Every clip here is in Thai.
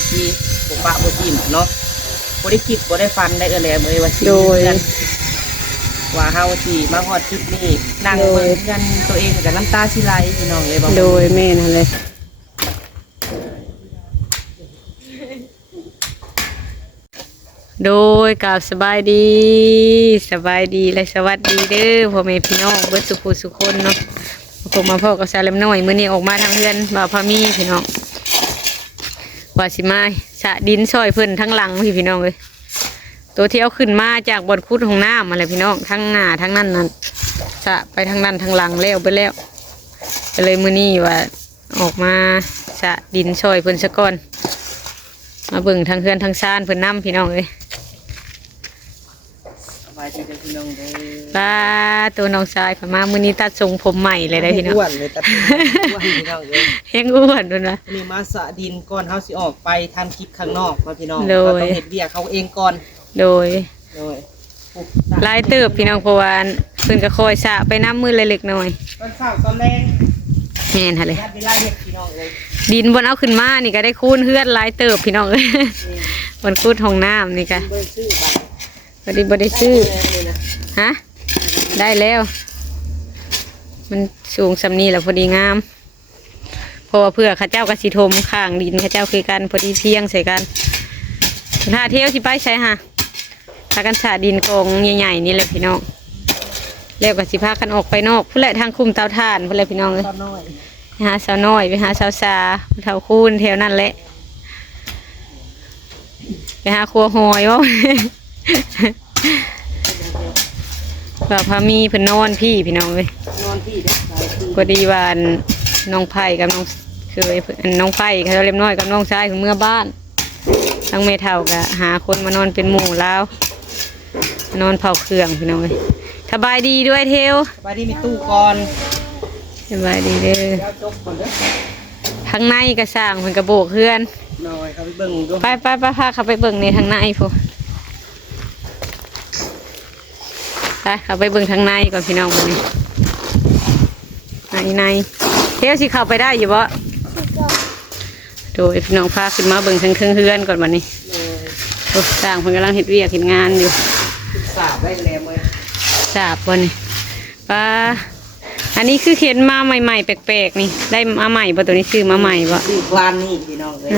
FC บ่ปะบ่จิ้มเนาะบ่ได้คิดบ่ได้ฟันได้แหลมว่าสิว่าเฮาสิมาฮอดจุดนี้นั่งเบิ่งกันตัวเองกับน้ำตาสิไหลพี่น้องเลยบ่โดยแม่นั่นเลยโดยกราบสบายดีและสวัสดีเด้อพ่อแม่พี่น้องเบิดสุขสุขคนเนาะผมมาพ่อกับซาเลมน้อยมื้อนี้ออกมาทางเฮือนบ่าวพามีพี่น้องว่าสิมาสะดินซอยเพิ่นทั้งหลังพี่น้องเลยตัวที่เอาขึ้นมาจากบ่อนขุดของน้ำอะไรพี่น้องทั้งหน้าทั้งนั้นนั่นสะไปทั้งนั้นทั้งหลังแล้วไปแล้วก็เลยมื้อนี้ว่าออกมาสะดินซอยเพิ่นซะก่อนมาเบิ่งทางเฮือนทางซ่านเพิ่นน้ำพี่น้องเลยสบายดีเด้อพี่น้องเด้อป้าตัวน้องชายผ่ามามื้อนี้ตัดทรงผมใหม่เลยได้พี่น้องอ้วนเลยตัดอ้วนพี่น้องเอ้ยยังอ้วนด้วยนะนี่มาสะดินก่อนเฮาสิออกไปทำคลิปข้างนอกมาพี่น้องเราต้องเฮ็ดเวียกเขาเองก่อนโดยลายเติบพี่น้องเพราะว่าเพิ่นก็คอยสะไปน้ำมือเล็กๆน้อยตอนเช้าตอนแรงแม่นหั่นเลยเวลาเฮ็ดพี่น้องเลยดินบนเอาขึ้นมานี่ก็ได้คูนเฮือนลายเติบพี่น้องเลยบนคูดห้องน้ำนี่ก็บ่ได้ซื้อฮะได้แล้วมันสูงสำนีแล้วพอดีงามเพราะว่าเพื่อข้าเจ้ากระสีทมข้างดินข้าเจ้าคือกันพอดีเพียงใส่กันถ้าเที่ยวสิไปใช่ฮะพากันสาดินกองใหญ่ๆนี่แหละพี่น้องแล้วก็สิพากันออกไปนอกพุ่นแหละทางคุมเตาถ่านพุ่นแหละพี่น้องเลยไปหาสาวน้อยไปหาสาวซาเท่าคูนแถวนั่นแหละไปหาครัวหอยวะแบบพามีเพิ่นนอนพี่น้องเลยนอนพี่เด้อพอดีว่าน้องไผ่กับน้องเคยน้องไผ่เขาเล็บน้อยกับน้องชายของเมื่อบ้านทั้งเมทัลก็หาคนมานอนเป็นหมู่แล้วนอนเผาเครื่องพี่น้องเลยสบายดีด้วยเทวสบายดีมีตู้ก่อนสบายดีเด้อทางในก็สร้างเพิ่นกระโบกเพื่อนน้อยเขาไปเบิ่งดูไปพาเขาไปเบิ่งในทางในพูไปเขาไปเบิ่งทางในก่อนพี่น้องวันนี้ในเที่ยวสิเข้าไปได้อยู่บ่โดยพี่น้องพาขึ้นมาเบิ่งทางเครื่องเฮือนก่อนวันนี้สร้างเพิ่นกำลังเฮ็ดเวียกเฮ็ดงานอยู่สาบได้แล้วเว้ยสาบวันนี้ป้าอันนี้คือเขียนมาใหม่ๆแปลกๆนี่ได้มาใหม่ป่ะตัวนี้ซื้อมาใหม่ป่ะซื้อวานนี่พี่น้องเลย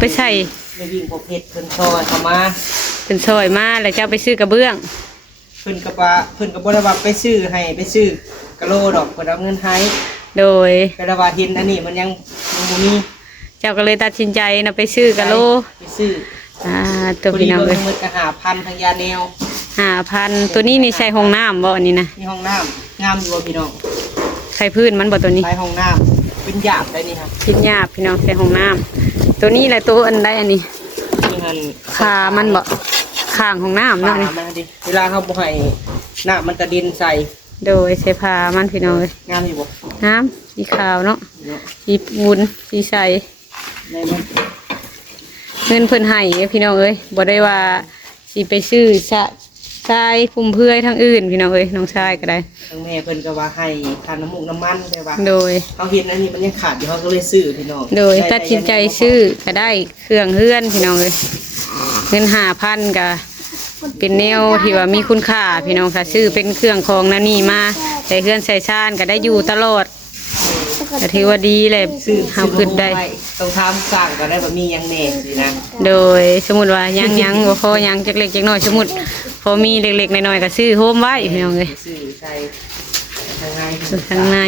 ไปใส่ไม่วิ่งพบเห็ดเพิ่นซอยเข้ามาเพิ่นซอยมาแล้วเจ้าไปซื้อกระเบื้องเพิ่นกับบ่ได้ว่าไปซื้อให้ไปซื้อกะโลดอกเพิ่นเอาเงินให้โดยกระดาษเห็นอันนี้มันยังบ่มีเจ้าก็เลยตัดสินใจนะไปซื้อกะโลไปซื้อตัวพี่น้องเลยมันก็5,000ทางยาแนว5,000ตัวนี้นี่ใส่ห้องน้ำบ่อันนี้นะนี่ห้องน้ำงามอยู่พี่น้องใส่พื้นมันบ่ตัวนี้ใส่ห้องน้ำเป็นหยาบได้นี่ครับเป็นหยาบพี่น้องใส่ห้องน้ำตัวนี้แหละตัวอันใดอันนี้ขามันบ่ข้างของน้ำเนาะนี่เวลาเขาบ่ให้น้ำมันกระเด็นใส่โดยใส่ผ้ามันพี่น้องเลยงามอยู่บ่น้ำสีขาวเนาะสีวุ้นสีใสเงินเพิ่นให้พี่น้องเอ้ยบ่ได้ว่าสิไปซื้อชายพุ่มเพื่อยทั้งอื่นพี่น้องเอ้ยน้องชายก็ได้ทั้งแม่เพิ่นก็ว่าให้ค่าน้ำมูกน้ำมันได้ว่าโดยเขาเห็นอันนี้มันยังขาดอยู่เขาก็เลยซื้อพี่น้องโดยตัดสินใจซื้อก็ได้เครื่องเฮือนพี่น้องเอ้ยเงิน5,000ก็เป็นแนวที่ว่ามีคุณค่าพี่น้องค่ะซื้อเป็นเครื่องของนั่นนี่มาใส่เครื่องใส่ชานก็ได้อยู่ตลอดก็ถือว่าดีเลยเฮาขึ้นได้ต้องทำสร้างก็ได้แบบมียังแน่สินะโดยสมมุติว่ายังบ่พอยังจักเล็กจักน้อยสมมุติพอมีเล็กๆน้อยๆก็ซื้อโฮมไว้พี่น้องเอ้ยซื้อใส่ทางใน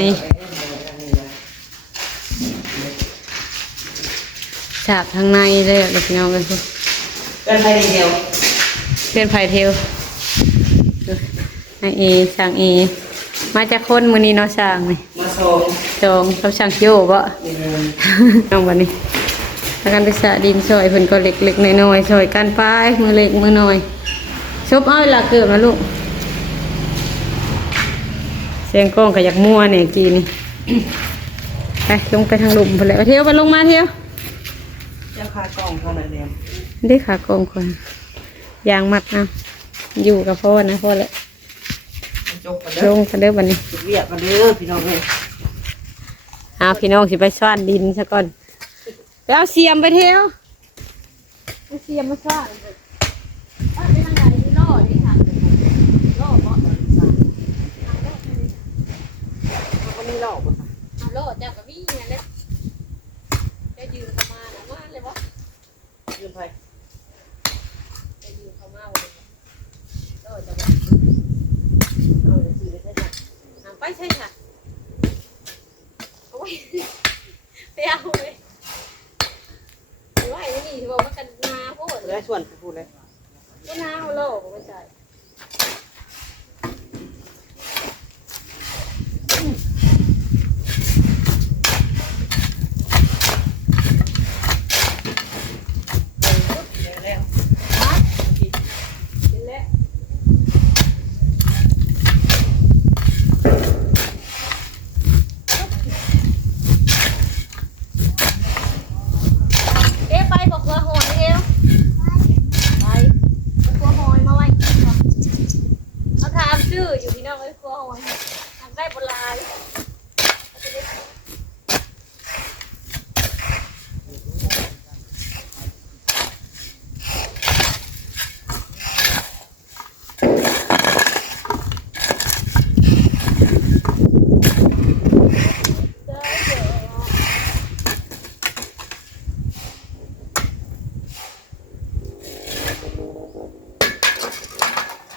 ฉาบทางในเลยพี่น้องเอ้ยกันไปเดียวเพื่อนไผ่เทวนายเอสั่งเอมาจากคนมือนี้เนาะสั่งนี่มาจองเขาสั่งโย่บ่น้องวันนี้แล้วกันไปสะดินซอยเพิ่นก็เล็กๆน้อยๆซอยกันไปมือเล็กมือน้อยชบเอาเวลาเกิดมาลูกเสียงกล้องก็อยากมั่วเนี่ยกีนี่ไปลงไปทางหลุมไปเลยเที่ยวไปลงมาเที่ยวเจ้าขากล้องเท่านั้นเองได้ขากล้องคนยางมัดนะอยู่กับพ่อนะพ่อแหละลงกันเด้อวันนี้เวียดกันเด้อพี่น้องเลยพี่น้องสิไปซ่อนดินซะก่อน ไปเอาเสียมไปเที่ยวเอาเสียมมาซ่อนไปทางไหนที่ล่อที่ทางล่อเพราะเขาก็มีหลอกบ่ค่ะ เอาล่อเจ้ากับพี่เนี่ยเลยจะยืนเข้ามาหรือว่าเลยวะ ยืมไป จะยืนเข้ามาเลยล่อจะบอก เอาเดี๋ยวซื้อได้ใช่ไหม หางไปใช่ค่ะเอาไว้ไปเอาเลยหรือว่าไอ้นี่ที่บอกว่ากันนาพูด แล้วส่วนพูดเลย ก็นาเขาโล่บอกไม่ใช่ แล้ว ฮะกินแล้วเอ๊ะไปบอกว่าหอยเอวไปครัวหอยมาไว้กินก่อนเอาถามชื่ออยู่ที่นั่นไว้ครัวหอยทำได้โบราณ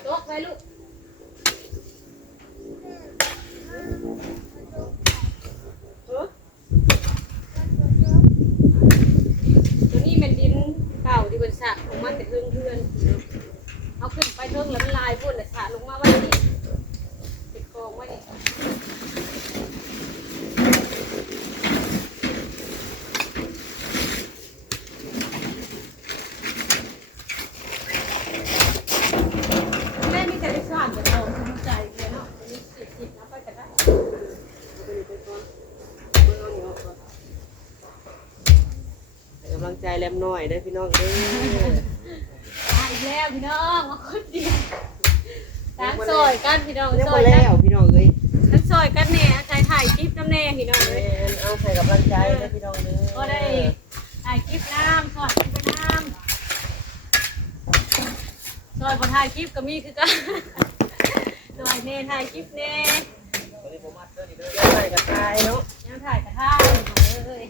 ยกไปลูกตัวนี้เป็นดินเก่าที่เป็นสระลงมาแต่เพื่อนเอาขึ้นไปเทิงแล้วมันลายพุ่นแต่สระลงมาไว้นี่ติดกองไว้นี่แม่มีแต่ได้สร้างแต่เราสนใจเลยเนาะตัวนี้สิบนะไปกันได้ กำลังใจแลมหน่อยเด้อพี่น้องเด้อ มาอีกแล้วพี่น้องมาคนเดียวตั้งซอยกันพี่น้อง เรียก ซอ มาย กั แล้ น วพี่น้องเอ้ย ตั้งซอยกันแน่ถ่ายคลิปน้ำแน่พี่น้องเลย เอาใส่กำลังใจเด้อพี่น้องเด้อ ก็ได้ถ่ายคลิปน้ำซอยคลิปน้ำซอยพอถ่ายคลิปก็มีคือกันซอยเน่ถ่ายคลิปเน่ วันนี้ผมมัดเด้อนี่เด้อใส่กระทายเนาะ ยังถ่ายกระท่าเลย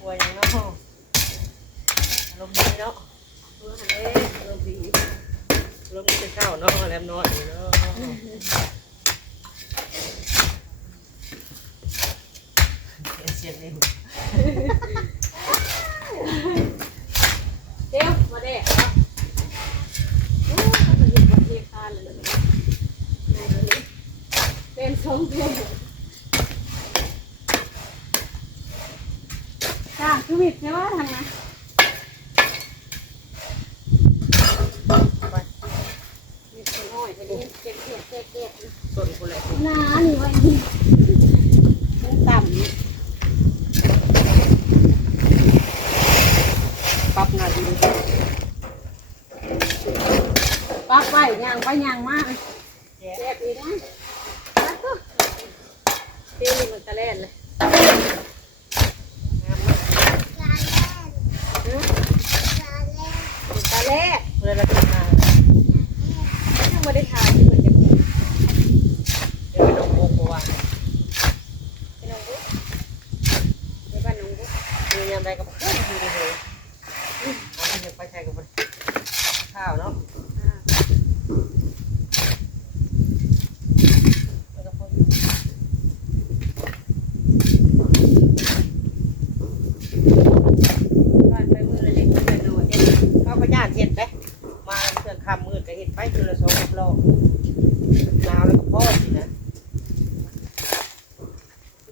ป่วยยังเนาะอารมณ์ดีเนาะ ตัวหันเลย อารมณ์ดีอารมณ์ดีจะเข้าเนาะแลมหน่อยเนาะ เสียงนี่ เดี๋ยวมาเด็กครับโอ้มันอยู่บนเทียคานเลยเป็นสองเพลงจ้าคือวิทย์ใช่ไหมทางนั้นมีคนอ้อยทีนี้เก็บต้นคนแรก หน้านี่ไว้นี่มันต่ำ ปั๊บงานดี ปักไปย่างไปย่างมาแซ่บอีกนะปักก็ตีมันตะเล่นเลยตะเล่น เพื่อนเราจะมา ยังไม่ได้ทานที่เหมือนจะมี เดี๋ยวไปลงโบกว่า เป็นน้องบุ๊กในบ้านน้องบุ๊ก มียามใดกับเพื่อนอยู่ดีเลยเอาไปเห็นไปใช้กับข้าวเนาะแล้วก็พออยู่ บ้านไปมือละเล็กมือละน้อย ข้าวก็ย่านเห็ดไปมาเพื่อนคำมืดก็เห็ดไปคือละ2 รอบลาวแล้วก็พ่อสินะ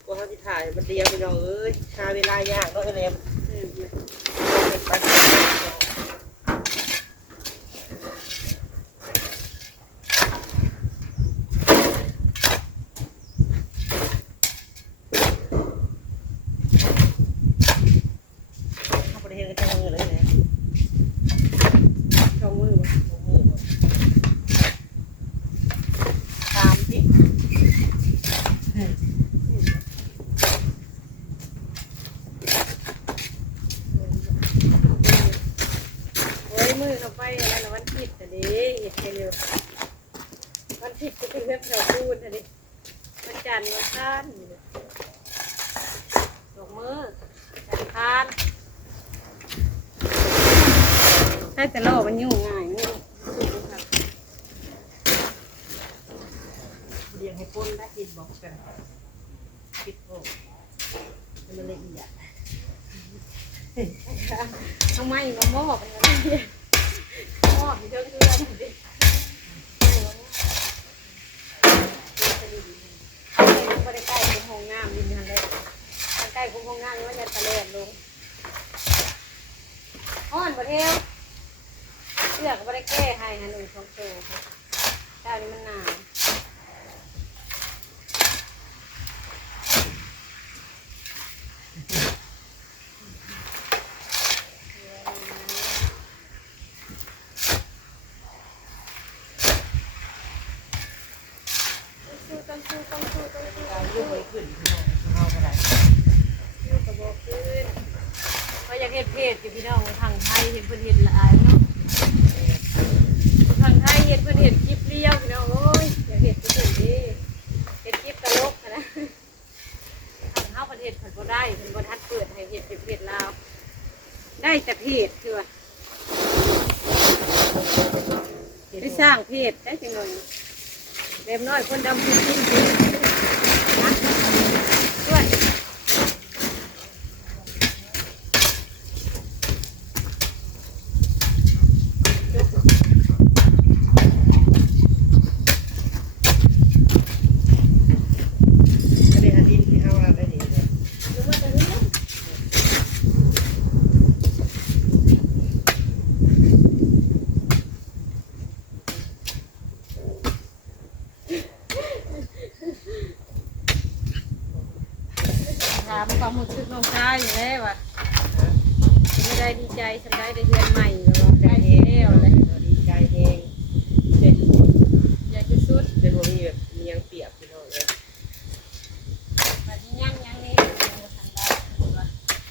ก็เขาที่ถ่ายมันเดียวไปน้องเอ้ยหาเวลายากเนาะเอเลมเห็ดไปเขาบริเวณกันจังมือเลย มือเข้าไปอะไรนะวันผิดแต่ดิเห็ดกันอยู่วันผิดก็เป็นเรื่องแถวพูดแต่ดิวันจันทร์วันค้านดอกมือจันทร์ค้านถ้าจะล่อมันยุ่งง่ายนี่เลี้ยงให้ป้นได้กินบอกกันคิดโอ้มันละเอียดทำไมมามอบมันเนี่ยมอบเยอะเกินดิไม่ได้ใกล้คุ้มห้องน้ำดินทันเลยใกล้คุ้มห้องน้ำนี่ว่าจะทะเลลงอ้อนประเทศเลือกไม่ได้แก้ให้ฮะหนุ่มชงโตเจ้านี่มันหนาวยุ่งไปขึ้นเอาไปไหนยุ่งกระบอกขึ้นเพราะอยากเห็ดเพจกับพี่น้องทางไทยเห็นเพื่อนเห็ดหลายเนาะทางไทยเห็นเพื่อนเห็ดคลิปเลี้ยวพี่น้องโอ้ยอยากเห็ดก็เห็ดดีเห็ดคลิปตลกนะทางเข้าประเทศผันก็ได้เป็นบรรทัดเปิดให้เห็ดเป็นเพจลาวได้แต่เพจคือว่าได้สร้างเพจได้จังเลยเล็บน้อยคนดำจริงๆนะด้วยถามความรู้สึกน้องชายอยู่แล้วว่าไม่ได้ดีใจฉันได้เรียนใหม่แล้วว่าได้แล้วเลยดีใจเองเด็ดใหญ่ที่สุดเป็นวันนี้แบบมียังเปียกพี่น้องเลยวันนี้ยังนี่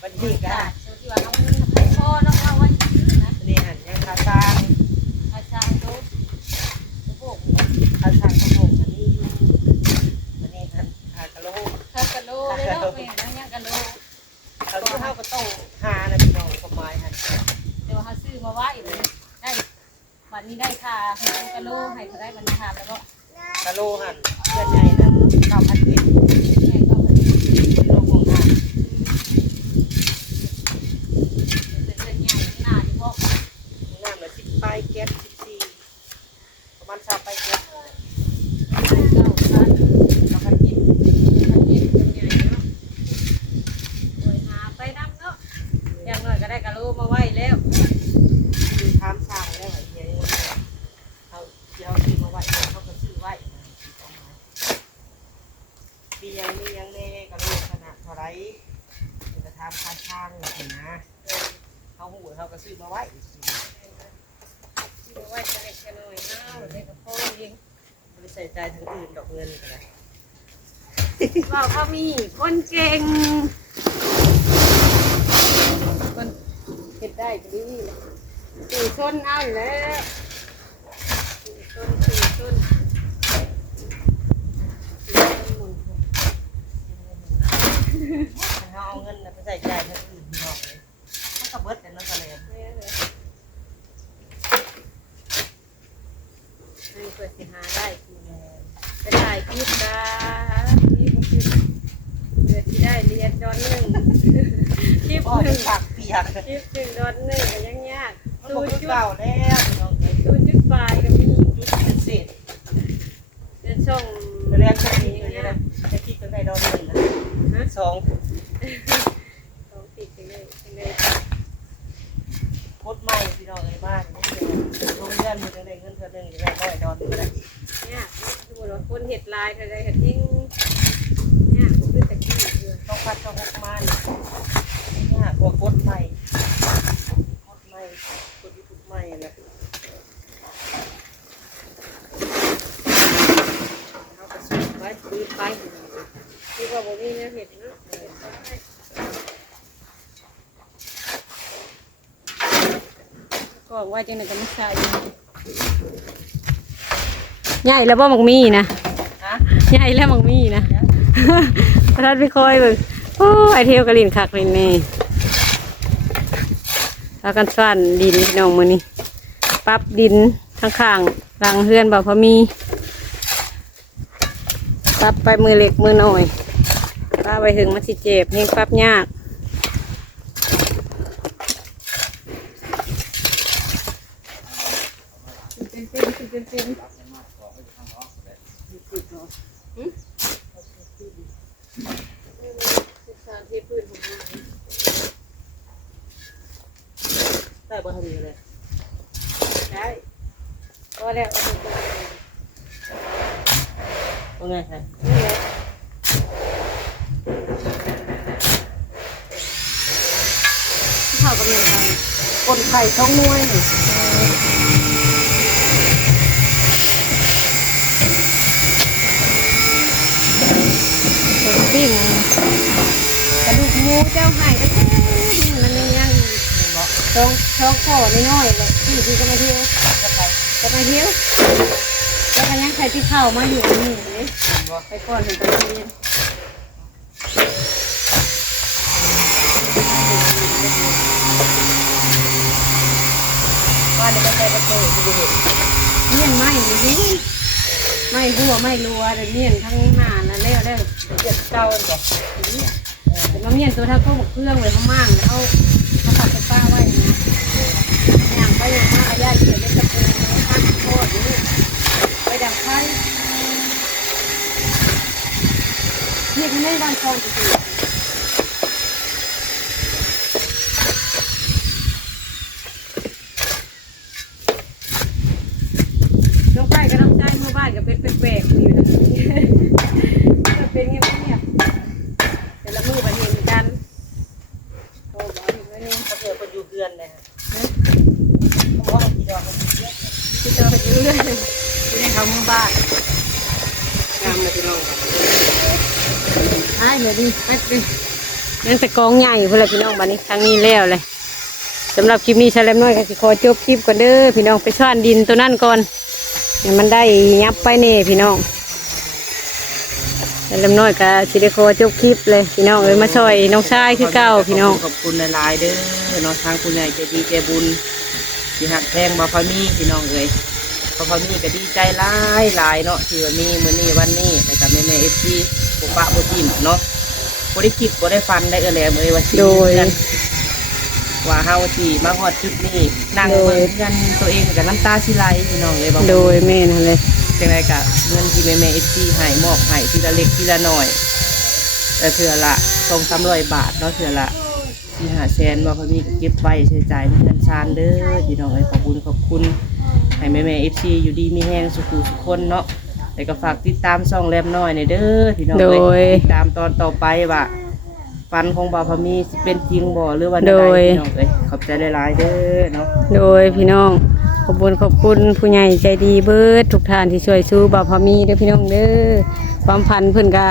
วันนี้ก็ที่ว่าน้องให้พ่อน้องเอาไว้ชื่อนะนี่หันยังคาซางดูพวกคาซางกระโปงอันนี้หันคากะโลเลยเนาะแม่น้องยังกะโลเขาที่เขาก็ต้องหานะพี่น้องประมาณหันเดี๋ยวเขาซื้อมาไว้เลยได้วันนี้ได้ค่าให้กะโลให้เขาได้วันนี้ค่าแล้วก็กะโลหันเพื่อนใหญ่นั้น9,000 เป็นใหญ่ก็มันโลของหน้าเป็นใหญ่หน้าที่พ่อหน้าละ10 ปลายแก๊ส14ประมาณ20 ปลายแก๊ส9,000 กินไปน้ำเนาะอย่างน้อยก็ได้กะโลมาไว้แล้วคือทำสร้างแล้วไอ้เหี้ยเขาเดี๋ยวซื้อมาไว้เขาก็ซื้อไว้ปียังมียังแน่กะโลขนาดเท่าไรจะทำค่าช่างนะเขาหูเขาก็ซื้อมาไว้ไว้จะเล็กจะน้อยเนาะเด็กกับพ่อเองไม่ใส่ใจทั้งอื่นดอกเงินกันเลยว่าเขามีคนเก่งคนเห็ดได้ก็ดีสี่ต้นเอาอยู่แล้วสี่ต้นหมุนเขาเอาเงินไปใส่ใจทั้งอื่นพี่น้องเลยเขาก็เบิดแต่นั่นก็เลยให้เปิดสิหาได้ไปถ่ายคลิปได้ที่ผมเดือดที่ได้เรียนดอนหนึ่งคลิปหนึ่งปากเปียกคลิปหนึ่งดอนหนึ่งก็ยังยากตูจุดเก่าแล้วตูจุดปลายก็มีจุดเป็นเศษเป็นช่องแรกจะมีเลยนะจะคิดกันได้ดอนหนึ่งนะ2ติดเลยโคตรใหม่พี่น้องเลยบ้านโรงเรียนมีได้เงินเท่านึงได้100 ดอลลาร์เนี่ยสมมติว่าคนเห็ดลายเธอได้เห็ดทิ้งเนี่ยคือตะกี้ต้องพัดต้อง6 มาเนี่ยกว่ากดใหม่กดยูทูบใหม่นะเอากระสุนไว้ปืนไปที่ว่าบ่มีเนื้อเห็ดเนาะ ก็ว่าจังได๋ก็ไม่ใช่ใหญ่แล้วบ่มักมีนะ ฮะ ใหญ่แล้วมักมีนะประทัดไปคอยเบิ่งโอ้ไอเที่ยวกะลินคักเลยแน่พากันซ่านดินพี่น้องมื้อนี้ปรับดินข้างๆรังเฮือนบ่พอมีปรับไปมือเล็กมือน้อยป้าไปถึงมันสิเจ็บเฮงปรับยากได้บ่ทันเลย ได้ก็แล้ว ว่าไงใช่ ข้าวกำลังท คนไข่ท้องน้วยนี่ ำปิ้งกระดูกหมูเจ้าไห่ก็มันยังท้องคอน้อยๆเลยที่ก็มาเที่ยวก็มาเที่ยวแล้วก็ยังใส่ที่ข้าวมาอยู่นี่เลยไปก่อนถึงไปเรียน ว่าในประเทศประเทศที่เห็น เมี่ยนไหม้นี่ไหม้หัวไหม้รัวเดี๋ยวเมี่ยนทั้งหน้าแล้วแล้ว เจ็บเก้าอันก่อน แต่มาเมี่ยนตัวเท่าข้าวหมกเครื่องเลยเขามั่งแล้วเขาผัดไปป้าไว้นะอย่างไปอย่างมาอาญาเขียนเป็นตะปูตั้งโทษนี่ไปดับไฟนี่คือไม่บ้านคลองจริงน้องไก่กับน้องใจเมื่อบ้านก็เป็นแปลกๆอยู่นะก็เป็นเงียบๆแต่ละมือบันเห็นกันโอ้บ้านอีกแล้วนี่ ประเทศคนอยู่เดือนเลยฮะเขาบอกว่ากี่ดอกมันเยอะ ที่เจอไปเรื่อยที่ในเขามือบ้านงามเลยพี่น้องหายเลยดิไปดินั่นแต่กองใหญ่เพื่อนพี่น้องบ้านนี้ทางนี้แล้วเลยสำหรับคลิปนี้ชาเลมน้อยก็สิขอจบคลิปก่อนเด้อพี่น้องไปซ่อนดินตัวนั่นก่อนให้มันได้ยับไปเน่พี่น้องชาเลมน้อยก็สิได้ขอจบคลิปเลยพี่น้องเอ้ยมาช่วยน้องชายคือเก่าพี่น้อง ขอบคุณหลายๆเด้อเนาะทางคุณใหญ่ใจดีใจบุญที่หักแพงบ่พอมีพี่น้องเอ้ยบ่พอมีก็ดีใจหลายเนาะที่ว่ามีมื้อนี้วันนี้แต่กับแม่ๆ FC บ่ปะบ่ทิ่มเนาะบ่ได้คิดบ่ได้ฟันได้แหลมว่าสิ โดย กันว่าเฮาสิมาฮอดจุดนี้นั่งเบิ่งกันตัวเองกับน้ำตาสิไหลพี่น้องเอ้ยบ่ โดยแม่นั่นเลย จังไดก็เงินที่แม่ๆ FC ให้มอบให้ทีละเล็กทีละน้อยแต่เทื่อละ200-300 บาทเนาะเทื่อละ4-5 แสนว่าพอมีเก็บไว้ใช้จ่ายในเงินชานเด้อพี่น้องเอ้ยขอบคุณให้แม่ๆ FC อยู่ดีมีแฮงสุขุสุขคนเนาะแล้วก็ฝากติดตามช่องแรมน้อยในเด้อพี่น้องเอ้ยติดตามตอนต่อไปว่าฟันของบ่าวพอมีสิเป็นจริงบ่หรือว่าใดพี่น้องเอ้ยขอบใจหลายๆเด้อเนาะ โดยพี่น้องขอบคุณผู้ใหญ่ใจดีเบิดทุกท่านที่ช่วยสู้บ่าวพามีเด้อพี่น้องเด้อความพันเพิ่นก็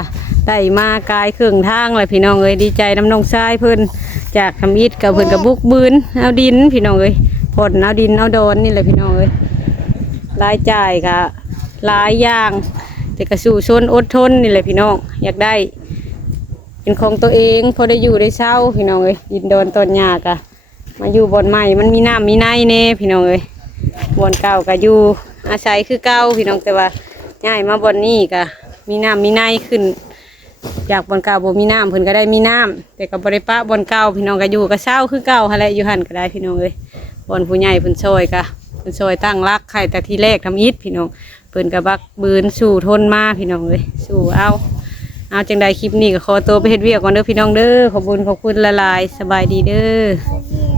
ได้มากายครึ่งทางเลยพี่น้องเอ้ยดีใจน้ำน้องชายเพิ่นจากทำอิฐกับเพิ่นกับบุกบืนเอาดินพี่น้องเอ้ยผลเอาดินเอาโดนนี่แหละพี่น้องเอ้ยรายจ่ายก็หลายอย่างแต่ก็สู้ชนอดทนนี่แหละพี่น้องอยากได้เป็นของตัวเองพอได้อยู่ได้เช่าพี่น้องเอ้ยดินโดนต้นหญ้าก็มาอยู่บอนใหม่มันมีน้ำมีในเน่พี่น้องเอ้ยบอนเก่าก็อยู่อาศัยคือเก่าพี่น้องแต่ว่าย้ายมาบอนนี้ก็มีน้ำมีในขึ้นจากบอนเก่าบ่มีน้ำเพิ่นก็ได้มีน้ำแต่ก็บ่ได้ปะบอนเก่าพี่น้องก็อยู่ก็เช่าคือเก่าหั่นแหละอยู่หั่นก็ได้พี่น้องเอ้ยบอนผู้ใหญ่เพิ่นช่วยก็เพิ่นช่วยตั้งรักใครแต่ที่แรกทำอิฐพี่น้องเพิ่นก็บักบืนสู่ทนมาพี่น้องเอ้ยสู่เอาจังใดคลิปนี้ก็ขอตัวไปเฮ็ดเวียกก่อนเด้อพี่น้องเด้อขอบคุณละลายสบายดีเด้อ